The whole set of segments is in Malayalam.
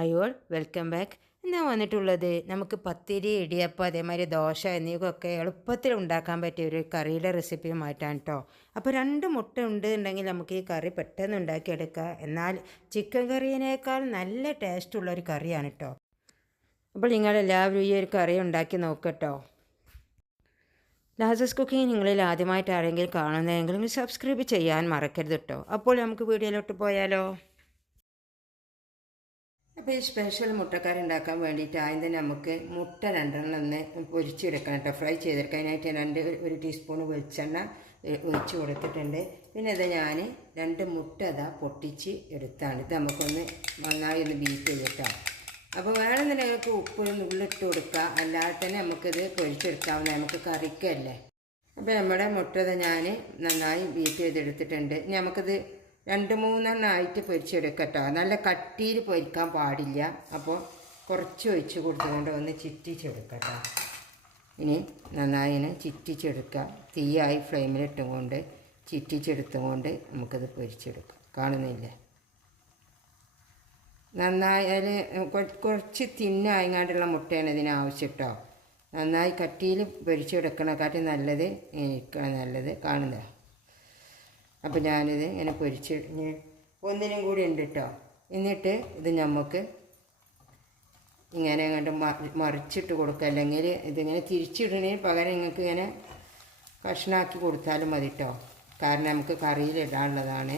അയ്യോൾ വെൽക്കം ബാക്ക് എന്നാ വന്നിട്ടുള്ളത്? നമുക്ക് പത്തിരി ഇടിയപ്പം അതേമാതിരി ദോശ എന്നിവയൊക്കെ എളുപ്പത്തിൽ ഉണ്ടാക്കാൻ പറ്റിയ ഒരു കറിയുടെ റെസിപ്പിയുമായിട്ടാണ് കേട്ടോ അപ്പോൾ രണ്ട് മുട്ട ഉണ്ട് ഉണ്ടെങ്കിൽ നമുക്ക് ഈ കറി പെട്ടെന്ന് ഉണ്ടാക്കിയെടുക്കാം. എന്നാൽ ചിക്കൻ കറിയിനേക്കാൾ നല്ല ടേസ്റ്റുള്ള ഒരു കറിയാണ് കേട്ടോ അപ്പോൾ നിങ്ങളെല്ലാവരും ഈ ഒരു കറി ഉണ്ടാക്കി നോക്കട്ടോ ലാസസ് കുക്കിംഗ് നിങ്ങളിൽ ആദ്യമായിട്ട് ആരെങ്കിലും കാണുന്നതെങ്കിൽ സബ്സ്ക്രൈബ് ചെയ്യാൻ മറക്കരുത് കേട്ടോ അപ്പോൾ നമുക്ക് വീഡിയോയിലോട്ട് പോയാലോ? അപ്പോൾ ഈ സ്പെഷ്യൽ മുട്ടക്കറി ഉണ്ടാക്കാൻ വേണ്ടിയിട്ട് ആദ്യം തന്നെ നമുക്ക് മുട്ട രണ്ടെണ്ണം ഒന്ന് പൊരിച്ചെടുക്കണം കേട്ടോ. ഫ്രൈ ചെയ്തെടുക്കാനായിട്ട് രണ്ട് ഒരു ടീസ്പൂൺ വെളിച്ചെണ്ണ ഒഴിച്ച് കൊടുത്തിട്ടുണ്ട്. പിന്നെ ഇത് ഞാൻ രണ്ട് മുട്ട അതാ പൊട്ടിച്ച് എടുത്താണ്. ഇത് നമുക്കൊന്ന് നന്നായി ഒന്ന് ബീറ്റ് ചെയ്തിട്ടാണ് അപ്പോൾ വേണമെന്നുണ്ടെങ്കിൽ ഉപ്പ് നുള്ളിട്ട് കൊടുക്കുക അല്ലാതെ തന്നെ നമുക്കിത് പൊരിച്ചെടുക്കാവുന്ന നമുക്ക് കറിക്കല്ലേ. അപ്പോൾ നമ്മുടെ മുട്ട ഞാൻ നന്നായി ബീറ്റ് ചെയ്തെടുത്തിട്ടുണ്ട്. ഇനി നമുക്കിത് രണ്ട് മൂന്നെണ്ണമായിട്ട് പൊരിച്ചെടുക്കട്ടോ നല്ല കട്ടിയിൽ പൊരിക്കാൻ പാടില്ല. അപ്പോൾ കുറച്ച് ഒഴിച്ച് കൊടുത്തുകൊണ്ട് ഒന്ന് ചിറ്റിച്ചെടുക്കട്ടോ ഇനി നന്നായി ഇങ്ങനെ ചിറ്റിച്ചെടുക്കുക തീയായി ഫ്ലെയിമിലിട്ടുകൊണ്ട് ചിറ്റിച്ചെടുത്തുകൊണ്ട് നമുക്കത് പൊരിച്ചെടുക്കാം. കാണുന്നില്ലേ? നന്നായി അതിൽ കുറച്ച് തിന്നായങ്ങാണ്ടുള്ള മുട്ടയാണ് ഇതിന് ആവശ്യം കേട്ടോ. നന്നായി കട്ടിയിൽ പൊരിച്ചെടുക്കണക്കാട്ടി നല്ലത് നല്ലത്. കാണുന്നത് അപ്പോൾ ഞാനിത് ഇങ്ങനെ പൊരിച്ച് ഒന്നിനും കൂടി ഉണ്ട് കേട്ടോ എന്നിട്ട് ഇത് നമുക്ക് ഇങ്ങനെ അങ്ങോട്ട് മറിച്ചിട്ട് കൊടുക്കുക അല്ലെങ്കിൽ ഇതിങ്ങനെ തിരിച്ചിടണേ പകരം നിങ്ങൾക്ക് ഇങ്ങനെ കഷ്ണാക്കി കൊടുത്താലും മതി കേട്ടോ കാരണം നമുക്ക് കറിയിലിടാനുള്ളതാണ്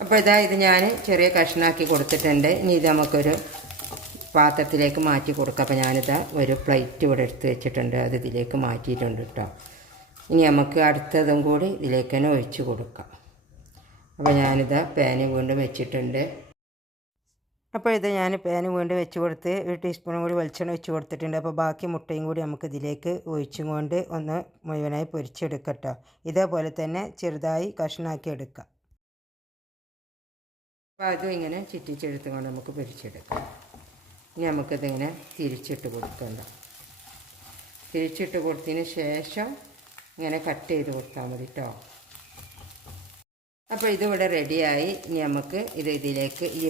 അപ്പോൾ ഇതാ ഇത് ഞാൻ ചെറിയ കഷ്ണാക്കി കൊടുത്തിട്ടുണ്ട്. ഇനി ഇത് നമുക്കൊരു പാത്രത്തിലേക്ക് മാറ്റി കൊടുക്കാം. അപ്പോൾ ഞാനിതാ ഒരു പ്ലേറ്റ് ഇവിടെ എടുത്ത് വെച്ചിട്ടുണ്ട്. അത് ഇതിലേക്ക് മാറ്റിയിട്ടുണ്ട് കേട്ടോ ഇനി നമുക്ക് അടുത്തതും കൂടി ഇതിലേക്ക് തന്നെ ഒഴിച്ച് കൊടുക്കാം. അപ്പോൾ ഞാനിത് പാന് വീണ്ടും വെച്ചിട്ടുണ്ട്. അപ്പോൾ ഇത് ഞാൻ പാന് വീണ്ടും വെച്ച് കൊടുത്ത് ഒരു ടീസ്പൂണും കൂടി വെളിച്ചെണ്ണ വെച്ച് കൊടുത്തിട്ടുണ്ട്. അപ്പോൾ ബാക്കി മുട്ടയും കൂടി നമുക്ക് ഇതിലേക്ക് ഒഴിച്ചും കൊണ്ട് ഒന്ന് മുഴുവനായി പൊരിച്ചെടുക്കട്ടോ. ഇതേപോലെ തന്നെ ചെറുതായി കഷ്ണാക്കി എടുക്കാം. അപ്പോൾ അതും ഇങ്ങനെ ചുറ്റിച്ചെടുത്തുകൊണ്ട് നമുക്ക് പൊരിച്ചെടുക്കാം. ഇനി നമുക്കിതിങ്ങനെ തിരിച്ചിട്ട് കൊടുക്കണ്ട. തിരിച്ചിട്ട് കൊടുത്തതിന് ശേഷം ഇങ്ങനെ കട്ട് ചെയ്ത് കൊടുത്താൽ മതി കേട്ടോ അപ്പോൾ ഇതിവിടെ റെഡിയായി ഇനി നമുക്ക് ഇത് ഇതിലേക്ക് ഈ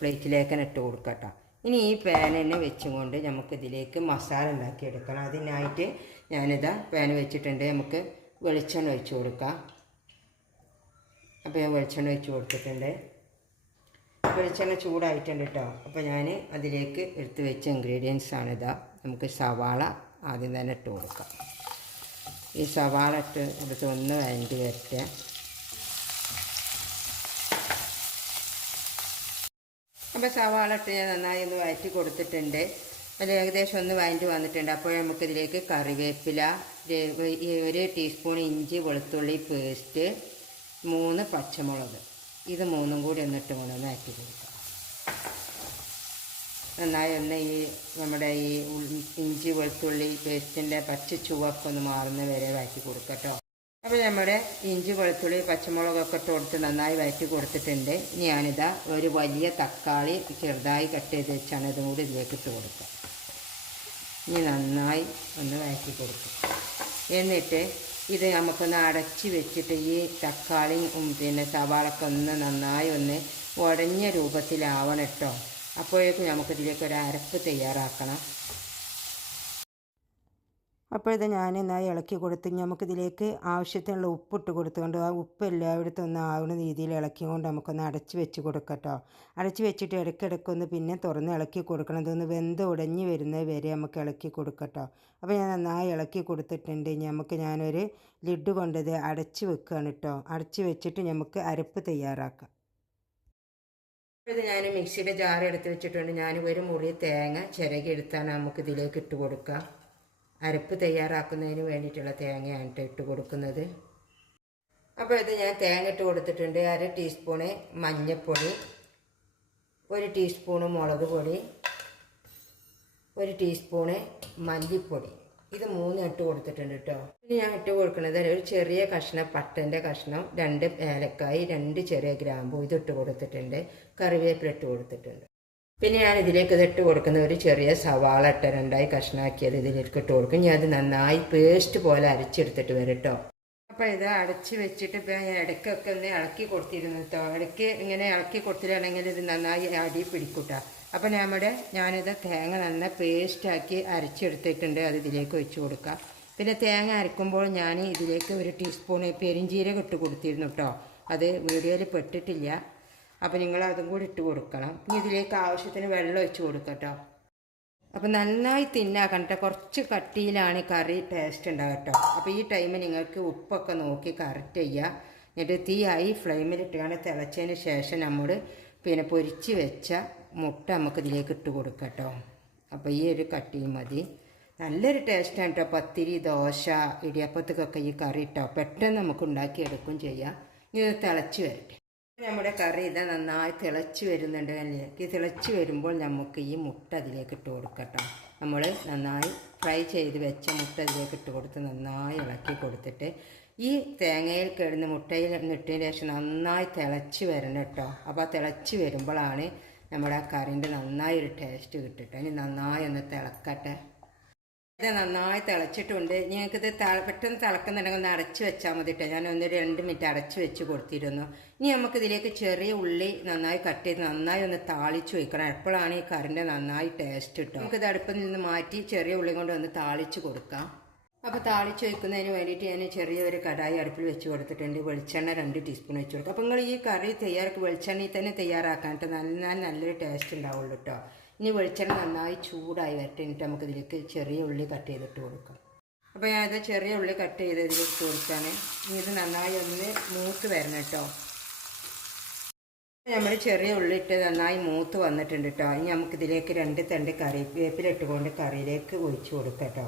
പ്ലേറ്റിലേക്ക് തന്നെ ഇട്ട് കൊടുക്കാം കേട്ടോ ഇനി ഈ പാൻ തന്നെ വെച്ചുകൊണ്ട് നമുക്ക് ഇതിലേക്ക് മസാല ഉണ്ടാക്കിയെടുക്കണം. അതിനായിട്ട് ഞാനിതാ പാൻ വെച്ചിട്ടുണ്ട്. നമുക്ക് വെളിച്ചെണ്ണ ഒഴിച്ച് കൊടുക്കാം. അപ്പോൾ ഞാൻ വെളിച്ചെണ്ണ ഒഴിച്ച് കൊടുത്തിട്ടുണ്ട്. വെളിച്ചെണ്ണ ചൂടായിട്ടുണ്ട് കേട്ടോ അപ്പോൾ ഞാൻ അതിലേക്ക് എടുത്ത് വെച്ച ഇൻഗ്രീഡിയൻസ് ആണിതാ നമുക്ക് സവാള ആദ്യം തന്നെ ഇട്ട് കൊടുക്കാം. ഈ സവാള ഇട്ട് എടുത്ത് ഒന്ന് വഴണ്ടി വരട്ടെ. അപ്പോൾ സവാള ഇട്ട് ഞാൻ നന്നായി ഒന്ന് വഴറ്റി കൊടുത്തിട്ടുണ്ട്. അത് ഏകദേശം ഒന്ന് വഴണ്ടി വന്നിട്ടുണ്ട്. അപ്പോൾ നമുക്കിതിലേക്ക് കറിവേപ്പില ഒരു ടീസ്പൂൺ ഇഞ്ചി വെളുത്തുള്ളി പേസ്റ്റ് മൂന്ന് പച്ചമുളക്. ഇത് മൂന്നും കൂടി ഒന്നിട്ട് മൂന്നൊന്ന് വഴറ്റി കൊടുക്കാം. നന്നായി ഒന്ന് ഈ നമ്മുടെ ഈ ഇഞ്ചി വെളുത്തുള്ളി പേസ്റ്റിന്റെ പച്ച ചുവക്കൊന്ന് മാറുന്ന വരെ വഴറ്റി കൊടുക്കട്ടോ അപ്പോൾ നമ്മുടെ ഇഞ്ചി വെളുത്തുള്ളി പച്ചമുളകൊക്കെ ഇട്ട് കൊടുത്ത് നന്നായി വഴറ്റി കൊടുത്തിട്ടുണ്ട്. ഇനി ഞാനിതാ ഒരു വലിയ തക്കാളി ചെറുതായി കട്ട് ചെയ്ത് വെച്ചാണ് ഇതും കൂടി ഇതിലേക്ക് ഇട്ട് കൊടുക്കുക. ഇനി നന്നായി ഒന്ന് വഴറ്റി കൊടുക്കും എന്നിട്ട് ഇത് നമുക്കൊന്ന് അടച്ച് വെച്ചിട്ട് ഈ തക്കാളിയും പിന്നെ സവാളൊക്കെ ഒന്ന് നന്നായി ഒന്ന് ഉടഞ്ഞ രൂപത്തിലാവണം കേട്ടോ. അപ്പോഴേക്കും നമുക്കിതിലേക്ക് ഒരു അരപ്പ് തയ്യാറാക്കണം. അപ്പോഴത്തെ ഞാൻ നന്നായി ഇളക്കി കൊടുത്ത് നമുക്കിതിലേക്ക് ആവശ്യത്തിനുള്ള ഉപ്പിട്ട് കൊടുത്തുകൊണ്ട് ആ ഉപ്പ് എല്ലായിടത്തും ഒന്ന് ആവുന്ന രീതിയിൽ ഇളക്കി കൊണ്ട് നമുക്കൊന്ന് അടച്ച് വെച്ച് കൊടുക്കട്ടോ. അടച്ച് വെച്ചിട്ട് ഇടയ്ക്കിടയ്ക്ക് ഒന്ന് പിന്നെ തുറന്ന് ഇളക്കി കൊടുക്കണം. ഇതൊന്ന് വെന്ത് ഉടഞ്ഞ് വരുന്നത് വരെ നമുക്ക് ഇളക്കി കൊടുക്കട്ടോ. അപ്പോൾ ഞാൻ നന്നായി ഇളക്കി കൊടുത്തിട്ടുണ്ട്. നമുക്ക് ഞാനൊരു ലിഡ് കൊണ്ടത് അടച്ച് വെക്കുകയാണ് കേട്ടോ. അടച്ച് വെച്ചിട്ട് നമുക്ക് അരപ്പ് തയ്യാറാക്കാം. ഇത് ഞാൻ മിക്സിയുടെ ജാർ എടുത്ത് വെച്ചിട്ടുണ്ട്. ഞാൻ ഒരു മുറി തേങ്ങ ചിരകി എടുത്താണ് നമുക്ക് ഇതിലേക്ക് ഇട്ട് കൊടുക്കുക. അരപ്പ് തയ്യാറാക്കുന്നതിന് വേണ്ടിയിട്ടുള്ള തേങ്ങയാണ് ഇട്ട് കൊടുക്കുന്നത്. അപ്പോൾ ഇത് ഞാൻ തേങ്ങ ഇട്ട് കൊടുത്തിട്ടുണ്ട്. അര ടീസ്പൂണ് മഞ്ഞൾപ്പൊടി ഒരു ടീസ്പൂണ് മുളക് പൊടി ഒരു ടീസ്പൂണ് മല്ലിപ്പൊടി. ഇത് മൂന്ന് ഇട്ട് കൊടുത്തിട്ടുണ്ട് കേട്ടോ ഇനി ഞാൻ ഇട്ട് കൊടുക്കുന്നത് ഒരു ചെറിയ കഷ്ണം പട്ടന്റെ കഷ്ണം രണ്ട് ഏലക്കായി രണ്ട് ചെറിയ ഗ്രാമ്പു ഇതിട്ട് കൊടുത്തിട്ടുണ്ട്. കറിവേപ്പില ഇട്ട് കൊടുത്തിട്ടുണ്ട്. പിന്നെ ഞാൻ ഇതിലേക്ക് ഇതിട്ട് കൊടുക്കുന്ന ഒരു ചെറിയ സവാള ഇട്ട രണ്ടായി കഷ്ണാക്കിയത് ഇതിലേക്ക് ഇട്ട് കൊടുക്കും. ഞാൻ അത് നന്നായി പേസ്റ്റ് പോലെ അരച്ചെടുത്തിട്ട് വരും കേട്ടോ അപ്പോൾ ഇത് അടച്ച് വെച്ചിട്ട് ഇപ്പം ഞാൻ ഇടയ്ക്കൊക്കെ ഒന്ന് ഇളക്കി കൊടുത്തിരുന്നു കേട്ടോ ഇടയ്ക്ക് ഇങ്ങനെ ഇളക്കി കൊടുത്തിട്ടാണെങ്കിൽ ഇത് നന്നായി അടി പിടിക്കൂട്ടോ അപ്പോൾ നമ്മുടെ ഞാനിത് തേങ്ങ നന്ന പേസ്റ്റാക്കി അരച്ചെടുത്തിട്ടുണ്ട്. അത് ഇതിലേക്ക് വെച്ച് കൊടുക്കാം. പിന്നെ തേങ്ങ അരക്കുമ്പോൾ ഞാൻ ഇതിലേക്ക് ഒരു ടീസ്പൂൺ പെരിഞ്ചീരകം ഇട്ട് കൊടുത്തിരുന്നു കേട്ടോ അത് വീഡിയോയിൽ പെട്ടിട്ടില്ല. അപ്പോൾ നിങ്ങൾ അതും കൂടി ഇട്ട് കൊടുക്കണം. ഇനി ഇതിലേക്ക് ആവശ്യത്തിന് വെള്ളം ഒഴിച്ച് കൊടുക്കാം കേട്ടോ അപ്പോൾ നന്നായി തിന്നാക്കണം കുറച്ച് കട്ടിയിലാണ് കറി ടേസ്റ്റ് ഉണ്ടാകും കേട്ടോ അപ്പോൾ ഈ ടൈമിൽ നിങ്ങൾക്ക് ഉപ്പൊക്കെ നോക്കി കറക്റ്റ് ചെയ്യുക എന്നിട്ട് തീ ആയി ഫ്ലെയിമിലിട്ടാണ് തിളച്ചതിന് ശേഷം നമ്മൾ പിന്നെ പൊരിച്ച് വെച്ച മുട്ട നമുക്ക് ഇതിലേക്ക് ഇട്ട് കൊടുക്കാം കേട്ടോ. അപ്പോൾ ഈ ഒരു കട്ടിയും മതി. നല്ലൊരു ടേസ്റ്റാണ് കേട്ടോ പത്തിരി ദോശ ഇടിയപ്പത്തേക്കൊക്കെ ഈ കറി കേട്ടോ പെട്ടെന്ന് നമുക്ക് ഉണ്ടാക്കിയെടുക്കും ചെയ്യാം. ഇത് തിളച്ച് വരട്ടെ. നമ്മുടെ കറി ഇത് നന്നായി തിളച്ച് വരുന്നുണ്ട് അല്ലെങ്കിൽ തിളച്ച് വരുമ്പോൾ നമുക്ക് ഈ മുട്ട അതിലേക്ക് ഇട്ട് കൊടുക്കട്ടോ നമ്മൾ നന്നായി ഫ്രൈ ചെയ്ത് വെച്ച മുട്ട അതിലേക്ക് ഇട്ട് കൊടുത്ത് നന്നായി ഇളക്കി കൊടുത്തിട്ട് ഈ തേങ്ങയിൽ കിടന്ന് മുട്ടയിൽ ഇട്ടതിന് ശേഷം നന്നായി തിളച്ച് വരണം കേട്ടോ അപ്പോൾ തിളച്ച് വരുമ്പോഴാണ് നമ്മുടെ ആ കറിന്റെ നന്നായി ഒരു ടേസ്റ്റ് കിട്ടട്ടെ. ഇനി നന്നായി ഒന്ന് തിളക്കട്ടെ. ഇത് നന്നായി തിളച്ചിട്ടുണ്ട്. ഞങ്ങൾക്കിത് പെട്ടെന്ന് തിളക്കുന്നുണ്ടെങ്കിൽ ഒന്ന് അടച്ച് വെച്ചാൽ മതി കേട്ടോ ഞാൻ ഒന്ന് രണ്ട് മിനിറ്റ് അടച്ച് വെച്ച് കൊടുത്തിരുന്നു. ഇനി നമുക്ക് ഇതിലേക്ക് ചെറിയ ഉള്ളി നന്നായി കട്ട് ചെയ്ത് നന്നായി ഒന്ന് താളിച്ച് വയ്ക്കണം എപ്പോഴാണ് ഈ കറിന്റെ നന്നായി ടേസ്റ്റ് കിട്ടും നമുക്കിത് അടുപ്പിൽ നിന്ന് മാറ്റി ചെറിയ ഉള്ളി കൊണ്ട് ഒന്ന് താളിച്ച് കൊടുക്കാം. അപ്പോൾ താളിച്ച് വയ്ക്കുന്നതിന് വേണ്ടിയിട്ട് ഞാൻ ചെറിയൊരു കടായി അടുപ്പിൽ വെച്ച് കൊടുത്തിട്ടുണ്ട് വെളിച്ചെണ്ണ രണ്ട് ടീസ്പൂൺ വെച്ച് കൊടുക്കും. അപ്പോൾ നിങ്ങൾ ഈ കറി തയ്യാറാക്കി വെളിച്ചെണ്ണയിൽ തന്നെ തയ്യാറാക്കാനിട്ട് നല്ല നല്ലൊരു ടേസ്റ്റ് ഉണ്ടാവുള്ളൂ കേട്ടോ ഇനി വെളിച്ചെണ്ണ നന്നായി ചൂടായി വരട്ടെ എന്നിട്ട് നമുക്ക് ഇതിലേക്ക് ചെറിയ ഉള്ളി കട്ട് ചെയ്തിട്ട് കൊടുക്കാം. അപ്പോൾ ഞാനത് ചെറിയ ഉള്ളി കട്ട് ചെയ്ത് ഇതിലേക്ക് കൊടുത്താണ് ഇനി ഇത് നന്നായി ഒന്ന് മൂത്ത് വരണം കേട്ടോ നമ്മൾ ചെറിയ ഉള്ളി ഇട്ട് നന്നായി മൂത്ത് വന്നിട്ടുണ്ട് കേട്ടോ ഇനി നമുക്കിതിലേക്ക് രണ്ട് തണ്ട് കറി വേപ്പിലിട്ടുകൊണ്ട് കറിയിലേക്ക് ഒഴിച്ച് കൊടുക്കാം കേട്ടോ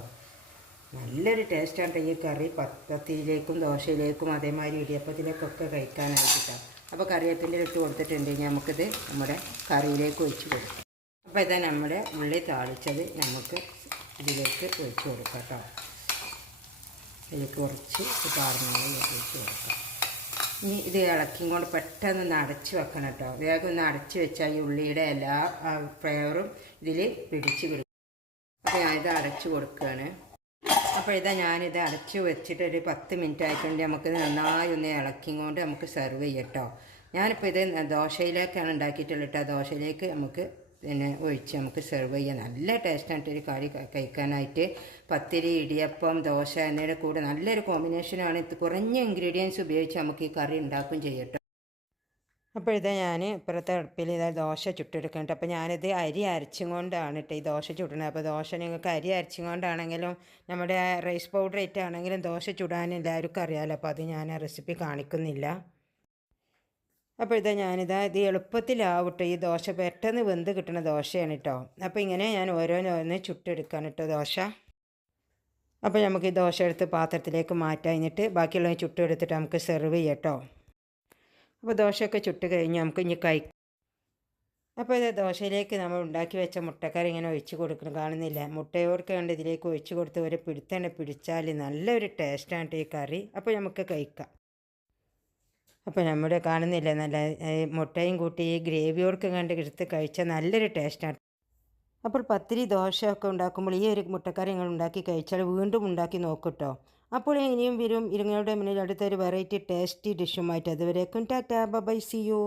നല്ലൊരു ടേസ്റ്റാണ് ഈ കറി. പത്തത്തിയിലേക്കും ദോശയിലേക്കും അതേമാതിരി ഇടിയപ്പത്തിലേക്കൊക്കെ കഴിക്കാനായിട്ടാണ് അപ്പോൾ കറിവേപ്പിന്റെ ഇട്ട് കൊടുത്തിട്ടുണ്ടെങ്കിൽ നമുക്കിത് നമ്മുടെ കറിയിലേക്ക് ഒഴിച്ച് കൊടുക്കാം. അപ്പോൾ ഇതാ നമ്മുടെ ഉള്ളി താളിച്ചത് നമുക്ക് ഇതിലേക്ക് ഒഴിച്ച് കൊടുക്കാം കേട്ടോ ഇതിലേക്ക് കുറച്ച് പാർന്നായി ഒഴിച്ച് കൊടുക്കാം. ഇനി ഇത് ഇളക്കിയും കൊണ്ട് പെട്ടെന്ന് ഒന്ന് അടച്ച് വെക്കണം കേട്ടോ വേഗം ഒന്ന് അടച്ച് വെച്ചാൽ ഈ ഉള്ളിയുടെ എല്ലാ ഫ്ലേവറും ഇതിൽ പിടിച്ച് കിടക്കും അപ്പോൾ ഞാനിത് അടച്ച് കൊടുക്കുകയാണ് അപ്പോൾ ഇതാ ഞാനിത് അടച്ച് വെച്ചിട്ട് ഒരു പത്ത് മിനിറ്റ് ആയിട്ടുണ്ട് നമുക്ക് നന്നായി ഒന്ന് ഇളക്കി കൊണ്ട് നമുക്ക് സെർവ് ചെയ്യട്ടോ. ഞാനിപ്പോൾ ഇത് ദോശയിലേക്കാണ് ഉണ്ടാക്കിയിട്ടുള്ളത് കേട്ടോ ദോശയിലേക്ക് നമുക്ക് പിന്നെ ഒഴിച്ച് നമുക്ക് സെർവ് ചെയ്യാം. നല്ല ടേസ്റ്റാണ് ഒരു കറി കഴിക്കാനായിട്ട്. പത്തിരി ഇടിയപ്പം ദോശ എന്നിവയുടെ കൂടെ നല്ലൊരു കോമ്പിനേഷനാണ് ഇത് കുറഞ്ഞ ഇൻഗ്രീഡിയൻസ് ഉപയോഗിച്ച് നമുക്ക് ഈ കറി ഉണ്ടാക്കും ചെയ്യട്ടോ അപ്പോൾ ഇത് ഞാൻ ഇപ്പുറത്തെ അടുപ്പിൽ ഇതാ ദോശ ചുട്ടെടുക്കുന്നുണ്ട്. അപ്പോൾ ഞാനിത് അരി അരച്ചും കൊണ്ടാണ് ഈ ദോശ ചുടുന്നത് അപ്പോൾ ദോശ നിങ്ങൾക്ക് അരി അരച്ചും കൊണ്ടാണെങ്കിലും നമ്മുടെ റൈസ് പൗഡർ ഇട്ടാണെങ്കിലും ദോശ ചുടാൻ എല്ലാവർക്കും അറിയാമല്ലോ. അപ്പോൾ അത് ഞാൻ റെസിപ്പി കാണിക്കുന്നില്ല. അപ്പോൾ ഇതാ ഞാനിതാ ഇത് എളുപ്പത്തിലാവട്ടെ ഈ ദോശ പെട്ടെന്ന് വെന്ത് കിട്ടുന്ന ദോശയാണ് കേട്ടോ. അപ്പോൾ ഇങ്ങനെ ഞാൻ ഓരോന്നോരോന്ന് ചുട്ടെടുക്കാൻ കേട്ടോ ദോശ. അപ്പോൾ നമുക്ക് ഈ ദോശ എടുത്ത് പാത്രത്തിലേക്ക് മാറ്റാം. എന്നിട്ട് ബാക്കിയുള്ള ചുട്ടെടുത്തിട്ട് നമുക്ക് സെർവ് ചെയ്യാം കേട്ടോ. അപ്പോൾ ദോശയൊക്കെ ചുട്ട് കഴിഞ്ഞ് നമുക്ക് ഇനി കൈ അപ്പോൾ ഇത് ദോശയിലേക്ക് നമ്മൾ ഉണ്ടാക്കി വെച്ച മുട്ടക്കറി ഇങ്ങനെ ഒഴിച്ച് കൊടുക്കണം. കാണുന്നില്ല? മുട്ടയോർക്ക് കണ്ട് ഇതിലേക്ക് ഒഴിച്ച് കൊടുത്ത് ഒരു പിടുത്തന്നെ പിടിച്ചാൽ നല്ലൊരു ടേസ്റ്റാണ് ഈ കറി. അപ്പോൾ നമുക്ക് കഴിക്കാം. അപ്പോൾ നമ്മുടെ കാണുന്നില്ല? നല്ല മുട്ടയും കൂട്ടി ഈ ഗ്രേവിയോർക്ക് കണ്ട് എടുത്ത് കഴിച്ചാൽ നല്ലൊരു ടേസ്റ്റാണ് അപ്പോൾ പത്തിരി ദോശയൊക്കെ ഉണ്ടാക്കുമ്പോൾ ഈ ഒരു മുട്ടക്കറി നിങ്ങൾ ഉണ്ടാക്കി കഴിച്ചാൽ വീണ്ടും ഉണ്ടാക്കി നോക്കട്ടോ അപ്പോൾ ഇനിയും വരും ഇരുങ്ങളുടെ മുന്നിൽ അടുത്തൊരു വെറൈറ്റി ടേസ്റ്റി ഡിഷുമായിട്ട് അതുവരേക്കും ടാറ്റാ. By C U